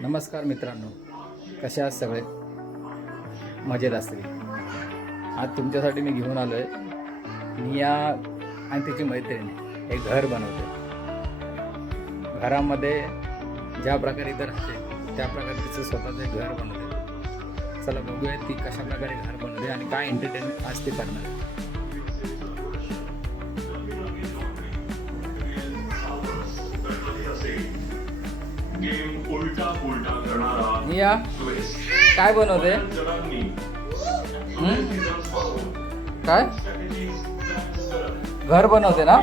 नमस्कार मित्रांनो, कसे आहात सगळे? मजेत असतील. आज तुमच्यासाठी मी घेऊन आलो आहे निया आणि तिची मैत्रीण हे घर बनवते. घरामध्ये ज्या प्रकारे इतर राहते त्या प्रकारे तिचं स्वतःचं घर बनवते. चला बघूया ती कशा प्रकारे घर बनवते आणि काय एंटरटेनमेंट आज ती करणार. निया काय बनवते? काय घर बनवते ना?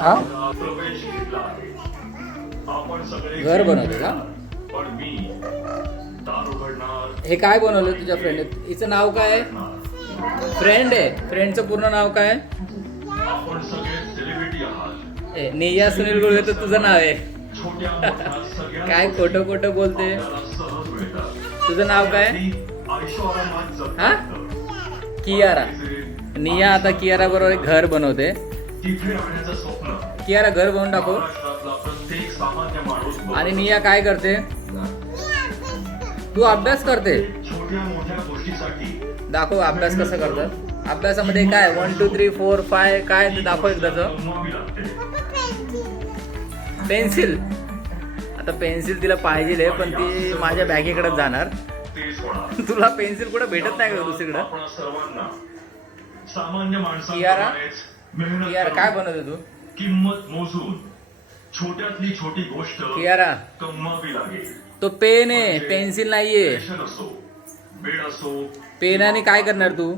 हा, घर बनवते का? हे काय बनवलं तुझ्या फ्रेंड? हिचं नाव काय आहे? फ्रेंड आहे. फ्रेंडचं पूर्ण नाव काय आहे? निया सुनील गुळवे तर तुझं नाव आहे. काय खोटं खोटं बोलते? तुझं नाव काय? हा, कियारा. निया आता कियारा बरोबर एक घर बनवते. कियारा घर बनवून दाखव. आणि निया काय करते? तू अभ्यास करते. दाखव अभ्यास कसं करतात. अभ्यासामध्ये काय 1 2 3 4 5 काय ते दाखव एकदाच. पेन्सिल. आता पेन्सिल तिला पाहिजे आहे पण ती माझ्या बॅगेकडे जाणार. तुला पेन्सिल कुठे भेटत नाही का दुसरीकडे? कियारा, कियारा काय बनवते तू? किंमत मोजून छोट्यातली छोटी गोष्ट कियारा कमवावी लागेल. तो पेन आहे, पेन्सिल नाहीये. वेळ असो, पेनाने काय करणार तू?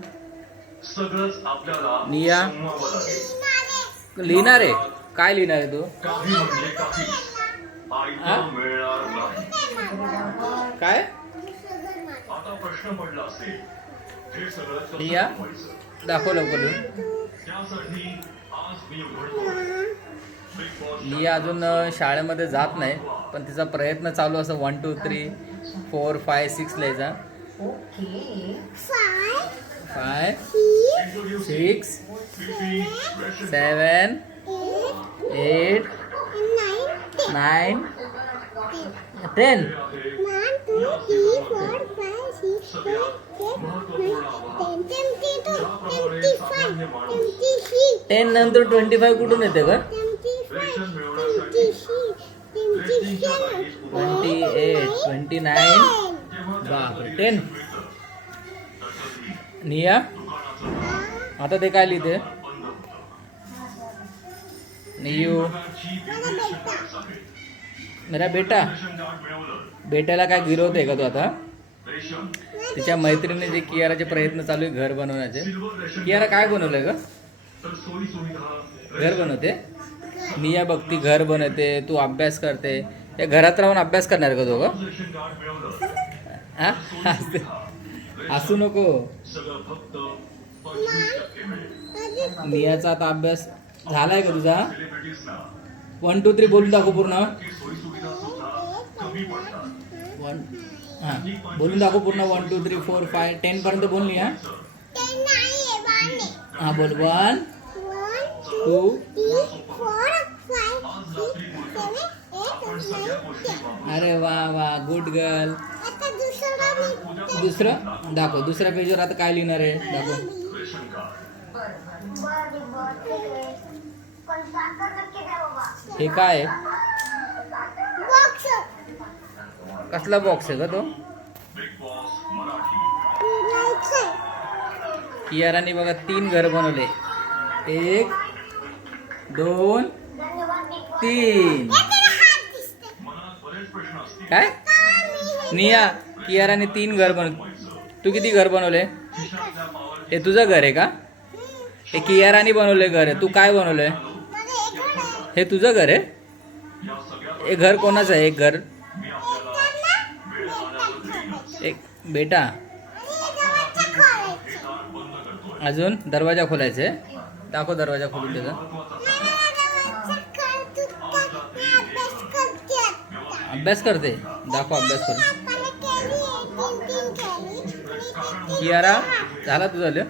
सगळंच आपल्याला निया कमवावं लागेल. लिहिणार आहे. काय लिहिणार आहे तू? काही म्हणजे काही ऐकून मिळणार नाही. काय आता प्रश्न पडला असेल हे सगळं कसं निया कमवायचं? दाखव लवकर लिहून. त्यासाठी आज मी उघडतो बिग बॉस. निया अजून शाळेमध्ये जात नाही पण तिचा प्रयत्न चालू असं 1 2 3 4 5 6 लिहायचा. 5 6 7 8 9 10. टेन नंतर 25 कुठून येते का? 28 29 बापरे 10. निया आता ते काय लिहिते? नियू मेरा बेटा. बेट्याला काय गिरवते का तू आता? तिच्या मैत्रिणीने जे कियाराचे प्रयत्न चालू आहे घर बनवण्याचे. कियारा काय बनवलंय का? घर बनवते. निया बघती घर बनवते, तू अभ्यास करते. या घरात राहून अभ्यास करणार का तू? हा, हसू नको. नियाचा आता अभ्यास झालाय का तुझा? 1 2 3 बोलून दाखव पूर्ण. हा बोलून दाखव पूर्ण. 1 2 3 4 5 10 पर्यंत बोल. निया हा बोल. 1 2. अरे वा वा, गुड गर्ल. दुसरं दाखव. दुसऱ्या पेजवर आता काय लिहिणार आहे दाखव. हे काय आहे? कसला बॉक्स आहे का तो? कियाराने बघा 3 घर बनवले. 1 2 3. काय निया? कियाराने 3 घर बनवले. तू किती घर बनवले? हे तुझं घर आहे का? हे कियाराने बनवले घर आहे. तू काय बनवलंय? हे तुझं घर आहे? हे घर कोणाचं आहे? एक घर एक बेटा. अजून दरवाजा खोलायचा आहे. दाखव दरवाजा खोलून त्याचा. अभ्यास करते. दाखव अभ्यास करून. कियारा झाला तुझं? झालं?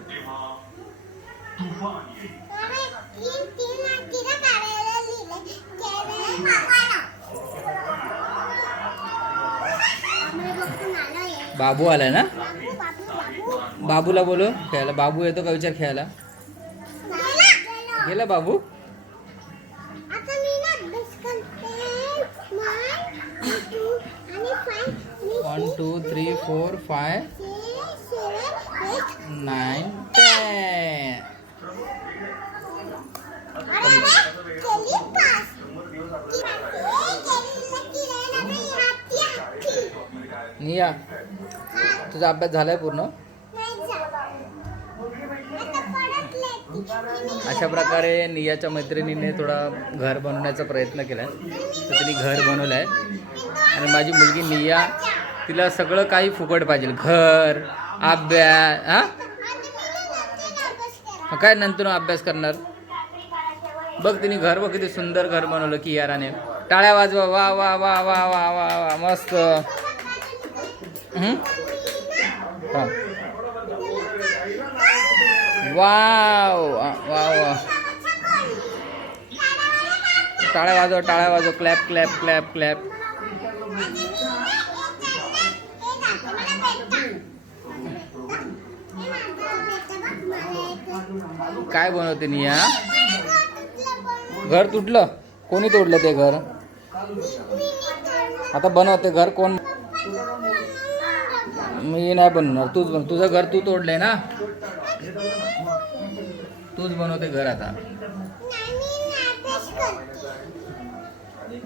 बाबू आलाय ना? बाबू बाबू बाबू बाबूला बोलो खेळायला. बाबू येतो का विचार खेळायला. गेला बाबू. आता मी ना अभ्यास करते. 1 2 1 2 आणि 5 3 4 5 7 8 9 10. निया तुझा अभ्यास झालाय पूर्ण. अशा प्रकारे नियाच्या मैत्रिणीने थोडा घर बनवण्याचा प्रयत्न केलाय. तर तिने घर बनवलं आहे. आणि माझी मुलगी निया, तिला सगळं काही फुकट पाहिजे. घर, अभ्यास. हां काय नंतर अभ्यास करणार. बघ तिने घर बघ किती सुंदर घर बनवलं कियाराने. टाळ्या वाजवा. वा वा वा वा वा वा वा मस्त. वाव वा वा. टाळ्या वाजव. Clap clap clap clap. काय बनवते निया. घर तुटलं. कोणी तोडलं ते घर. आता बनवते घर कोण. मी नाही बनवणार. तूच बन. तुझं घर तू तोडलंय ना. तूच बनवते घर आता.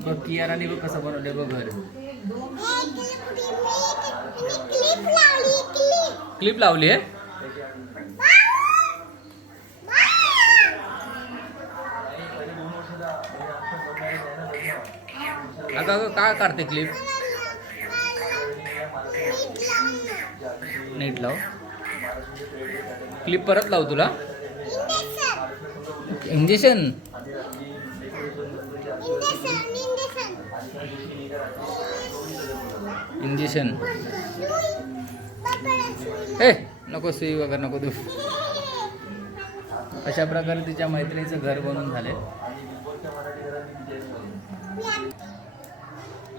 बघ कियाराने बघ कसं बनवले बघ घर. क्लिप लावली आहे. अगं काय काढते क्लिप. नीट लाव. क्लिप परत लाव तुला. इंजेक्शन. इंजेक्शन. ए नको सुई वगैरे नको देऊ. अशा प्रकारे तिच्या मैत्रिणीचं घर बनवून झाले.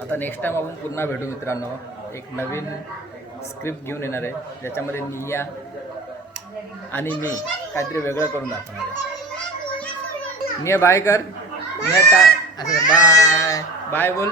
आता नेक्स्ट टाइम आपण पुन्हा भेटू मित्रांनो. एक नवीन स्क्रिप्ट घेऊन येणार आहे ज्याच्यामध्ये निया आणि मी काहीतरी वेगळं करून दाखवणार आहे. निया बाय कर. निया असं बाय बाय बोल.